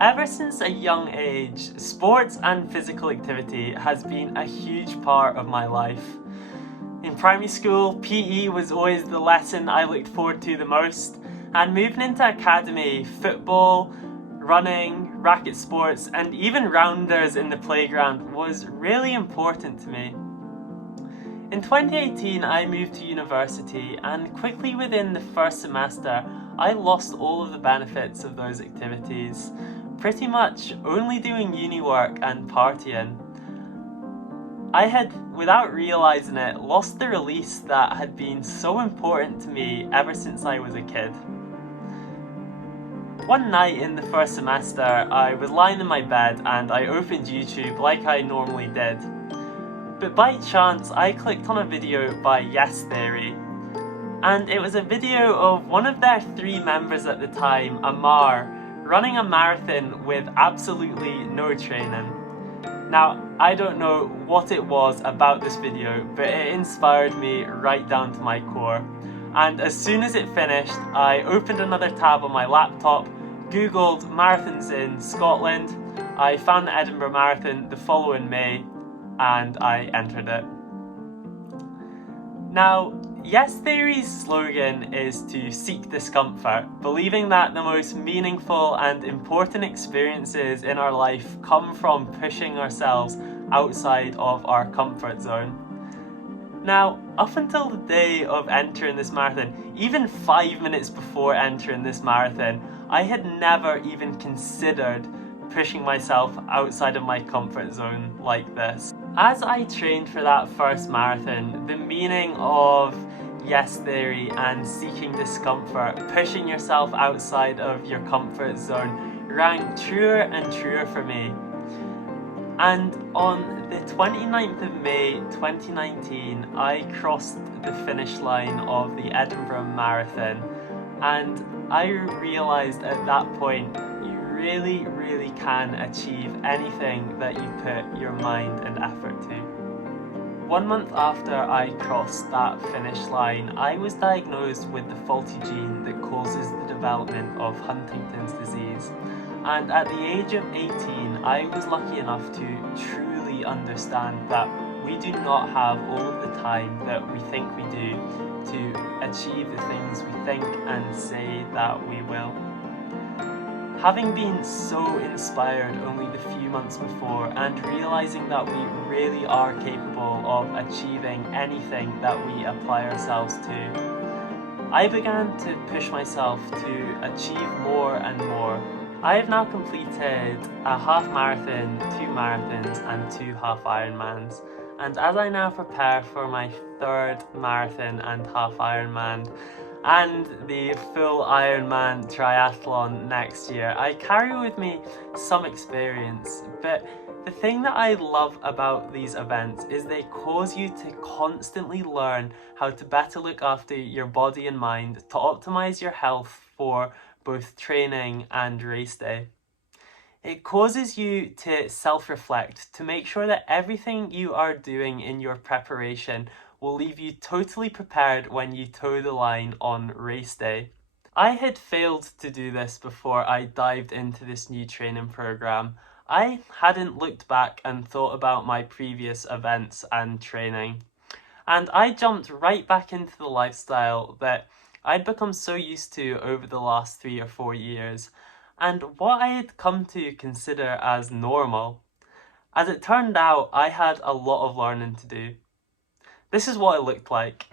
Ever since a young age, sports and physical activity has been a huge part of my life. In primary school, PE was always the lesson I looked forward to the most, and moving into academy, football, running, racket sports, and even rounders in the playground was really important to me. In 2018, I moved to university, and quickly within the first semester, I lost all of the benefits of those activities, pretty much only doing uni work and partying. I had, without realising it, lost the release that had been so important to me ever since I was a kid. One night in the first semester, I was lying in my bed and I opened YouTube like I normally did. But by chance, I clicked on a video by Yes Theory, and it was a video of one of their 3 members at the time, Amar, running a marathon with absolutely no training. Now, I don't know what it was about this video, but it inspired me right down to my core. And as soon as it finished, I opened another tab on my laptop, googled marathons in Scotland, I found the Edinburgh Marathon the following May, and I entered it. Now, Yes Theory's slogan is to seek discomfort, believing that the most meaningful and important experiences in our life come from pushing ourselves outside of our comfort zone. Now, up until the day of entering this marathon, even 5 minutes before entering this marathon, I had never even considered pushing myself outside of my comfort zone like this. As I trained for that first marathon, the meaning of Yes Theory and seeking discomfort, pushing yourself outside of your comfort zone, rang truer and truer for me. And on the 29th of May 2019, I crossed the finish line of the Edinburgh Marathon, and I realised at that point you really can achieve anything that you put your mind and effort to. 1 month after I crossed that finish line, I was diagnosed with the faulty gene that causes the development of Huntington's disease. And at the age of 18, I was lucky enough to truly understand that we do not have all of the time that we think we do to achieve the things we think and say that we will. Having been so inspired only the few months before and realising that we really are capable of achieving anything that we apply ourselves to, I began to push myself to achieve more and more. I have now completed a half marathon, 2 marathons and 2 half Ironmans, and as I now prepare for my 3rd marathon and half Ironman, and the full Ironman triathlon next year, I carry with me some experience, but the thing that I love about these events is they cause you to constantly learn how to better look after your body and mind to optimize your health for both training and race day. It causes you to self-reflect to make sure that everything you are doing in your preparation will leave you totally prepared when you toe the line on race day. I had failed to do this before I dived into this new training program. I hadn't looked back and thought about my previous events and training. And I jumped right back into the lifestyle that I'd become so used to over the last 3 or 4 years, and what I had come to consider as normal. As it turned out, I had a lot of learning to do. This is what it looked like.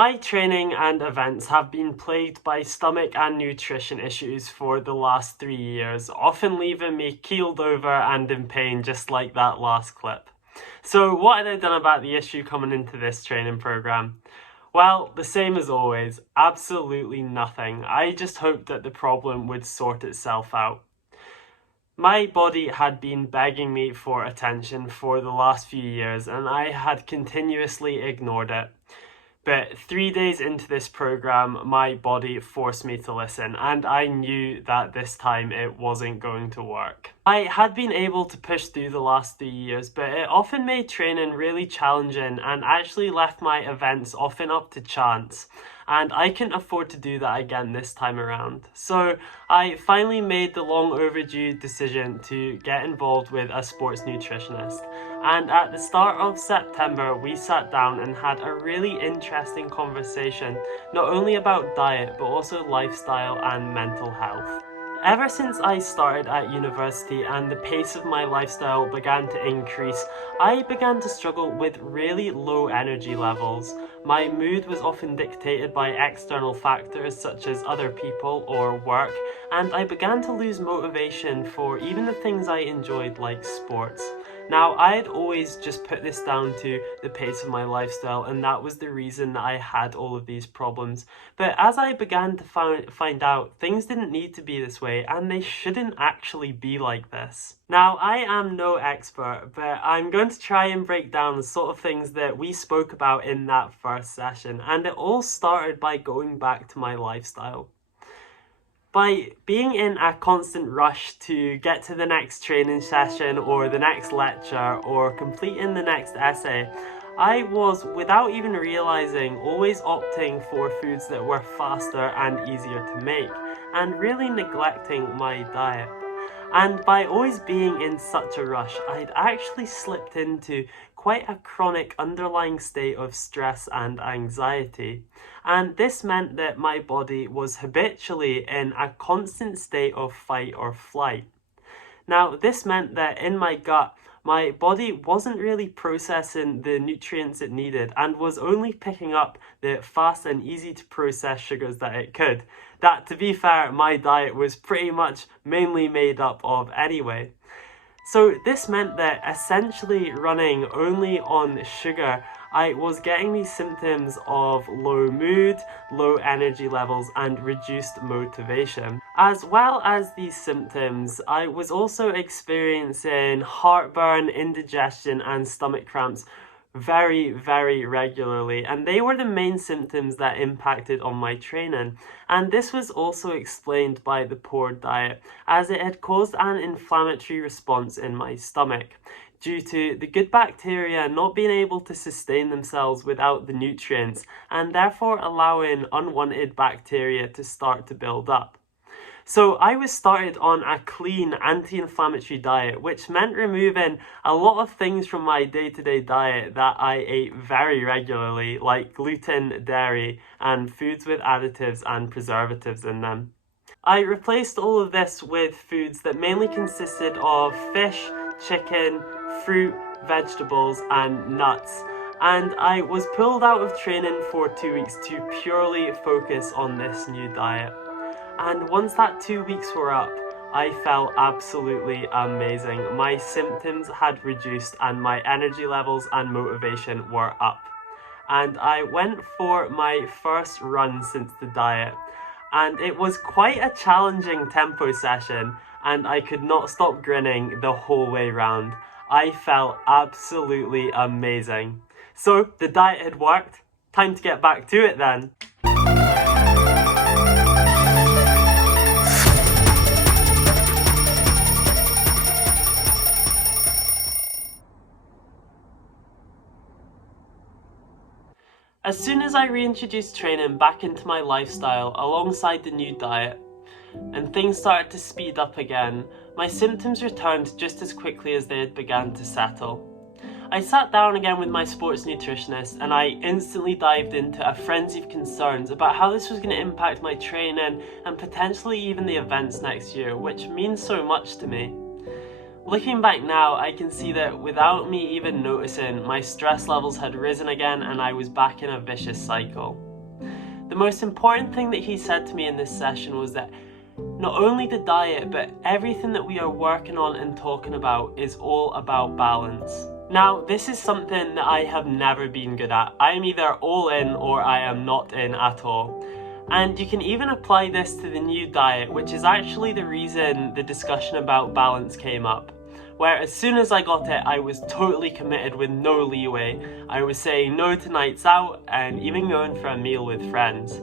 My training and events have been plagued by stomach and nutrition issues for the last 3 years, often leaving me keeled over and in pain just like that last clip. So what had I done about the issue coming into this training program? Well, the same as always, absolutely nothing. I just hoped that the problem would sort itself out. My body had been begging me for attention for the last few years and I had continuously ignored it. But 3 days into this program, my body forced me to listen, and I knew that this time it wasn't going to work. I had been able to push through the last 3 years, but it often made training really challenging and actually left my events often up to chance. And I couldn't afford to do that again this time around. So I finally made the long overdue decision to get involved with a sports nutritionist. And at the start of September, we sat down and had a really interesting conversation, not only about diet, but also lifestyle and mental health. Ever since I started at university and the pace of my lifestyle began to increase, I began to struggle with really low energy levels. My mood was often dictated by external factors such as other people or work, and I began to lose motivation for even the things I enjoyed like sports. Now, I had always just put this down to the pace of my lifestyle, and that was the reason that I had all of these problems. But as I began to find out, things didn't need to be this way, and they shouldn't actually be like this. Now, I am no expert, but I'm going to try and break down the sort of things that we spoke about in that first session, and it all started by going back to my lifestyle. By being in a constant rush to get to the next training session or the next lecture or completing the next essay, I was, without even realizing, always opting for foods that were faster and easier to make, and really neglecting my diet. And by always being in such a rush, I'd actually slipped into quite a chronic underlying state of stress and anxiety. And this meant that my body was habitually in a constant state of fight or flight. Now, this meant that in my gut, my body wasn't really processing the nutrients it needed and was only picking up the fast and easy to process sugars that it could. That, to be fair, my diet was pretty much mainly made up of anyway. So this meant that essentially running only on sugar, I was getting these symptoms of low mood, low energy levels, and reduced motivation. As well as these symptoms, I was also experiencing heartburn, indigestion, and stomach cramps very, very regularly, and they were the main symptoms that impacted on my training. And this was also explained by the poor diet, as it had caused an inflammatory response in my stomach due to the good bacteria not being able to sustain themselves without the nutrients, and therefore allowing unwanted bacteria to start to build up. So I was started on a clean anti-inflammatory diet, which meant removing a lot of things from my day-to-day diet that I ate very regularly, like gluten, dairy, and foods with additives and preservatives in them. I replaced all of this with foods that mainly consisted of fish, chicken, fruit, vegetables, and nuts. And I was pulled out of training for 2 weeks to purely focus on this new diet. And once that 2 weeks were up, I felt absolutely amazing. My symptoms had reduced and my energy levels and motivation were up. And I went for my first run since the diet. And it was quite a challenging tempo session, and I could not stop grinning the whole way round. I felt absolutely amazing. So the diet had worked. Time to get back to it then. As soon as I reintroduced training back into my lifestyle alongside the new diet, and things started to speed up again, my symptoms returned just as quickly as they had begun to settle. I sat down again with my sports nutritionist and I instantly dived into a frenzy of concerns about how this was going to impact my training and potentially even the events next year, which means so much to me. Looking back now, I can see that without me even noticing, my stress levels had risen again and I was back in a vicious cycle. The most important thing that he said to me in this session was that not only the diet, but everything that we are working on and talking about is all about balance. Now, this is something that I have never been good at. I am either all in or I am not in at all. And you can even apply this to the new diet, which is actually the reason the discussion about balance came up. Where as soon as I got it, I was totally committed with no leeway. I was saying no to nights out and even going for a meal with friends.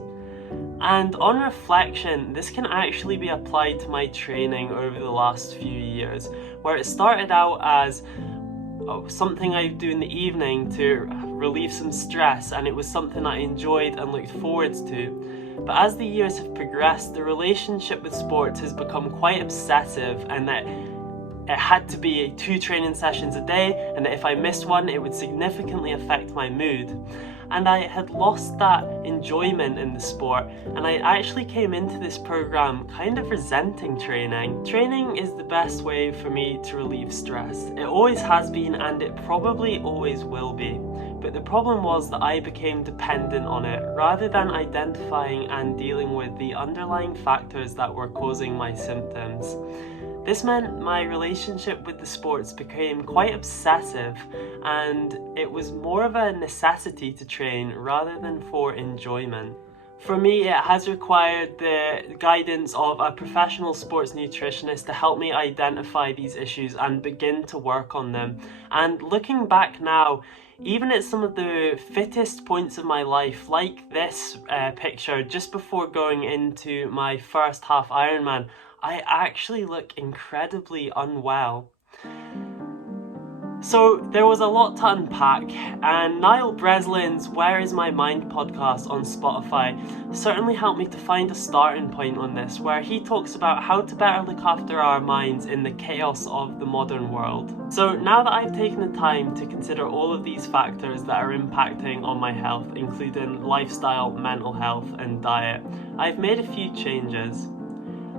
And on reflection, this can actually be applied to my training over the last few years, where it started out as something I do in the evening to relieve some stress, and it was something I enjoyed and looked forward to. But as the years have progressed, the relationship with sports has become quite obsessive, and that it had to be 2 training sessions a day, and that if I missed one, it would significantly affect my mood. And I had lost that enjoyment in the sport, and I actually came into this program kind of resenting training. Training is the best way for me to relieve stress. It always has been, and it probably always will be. But the problem was that I became dependent on it, rather than identifying and dealing with the underlying factors that were causing my symptoms. This meant my relationship with the sports became quite obsessive, and it was more of a necessity to train rather than for enjoyment. For me, it has required the guidance of a professional sports nutritionist to help me identify these issues and begin to work on them. And looking back now, even at some of the fittest points of my life, like this picture just before going into my first half Ironman, I actually look incredibly unwell. So there was a lot to unpack, and Niall Breslin's Where Is My Mind podcast on Spotify certainly helped me to find a starting point on this, where he talks about how to better look after our minds in the chaos of the modern world. So now that I've taken the time to consider all of these factors that are impacting on my health, including lifestyle, mental health and diet, I've made a few changes.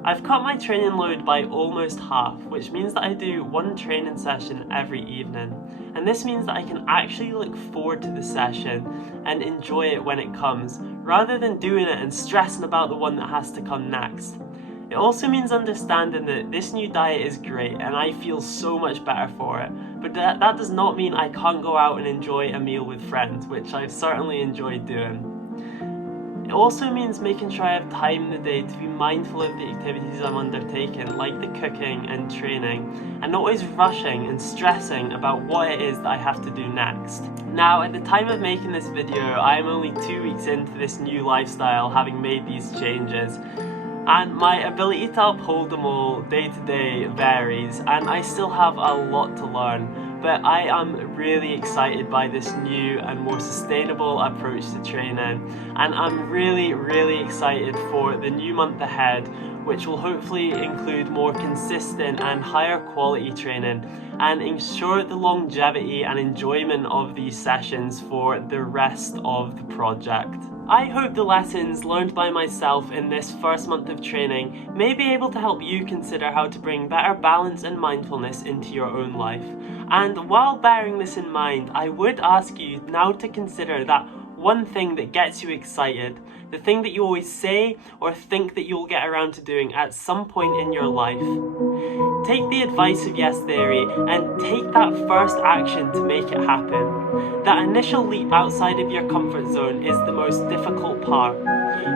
I've cut my training load by almost half, which means that I do 1 training session every evening. And this means that I can actually look forward to the session and enjoy it when it comes, rather than doing it and stressing about the one that has to come next. It also means understanding that this new diet is great and I feel so much better for it, but that does not mean I can't go out and enjoy a meal with friends, which I've certainly enjoyed doing. It also means making sure I have time in the day to be mindful of the activities I'm undertaking, like the cooking and training, and not always rushing and stressing about what it is that I have to do next. Now, at the time of making this video, I am only 2 weeks into this new lifestyle, having made these changes, and my ability to uphold them all day to day varies, and I still have a lot to learn. But I am really excited by this new and more sustainable approach to training, and I'm really excited for the new month ahead, which will hopefully include more consistent and higher quality training and ensure the longevity and enjoyment of these sessions for the rest of the project. I hope the lessons learned by myself in this first month of training may be able to help you consider how to bring better balance and mindfulness into your own life. And while bearing this in mind, I would ask you now to consider that one thing that gets you excited, the thing that you always say or think that you'll get around to doing at some point in your life. Take the advice of Yes Theory and take that first action to make it happen. That initial leap outside of your comfort zone is the most difficult part.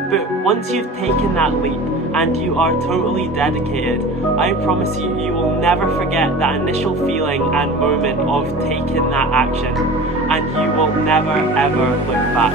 But once you've taken that leap and you are totally dedicated, I promise you, you will never forget that initial feeling and moment of taking that action, and you will never ever look back.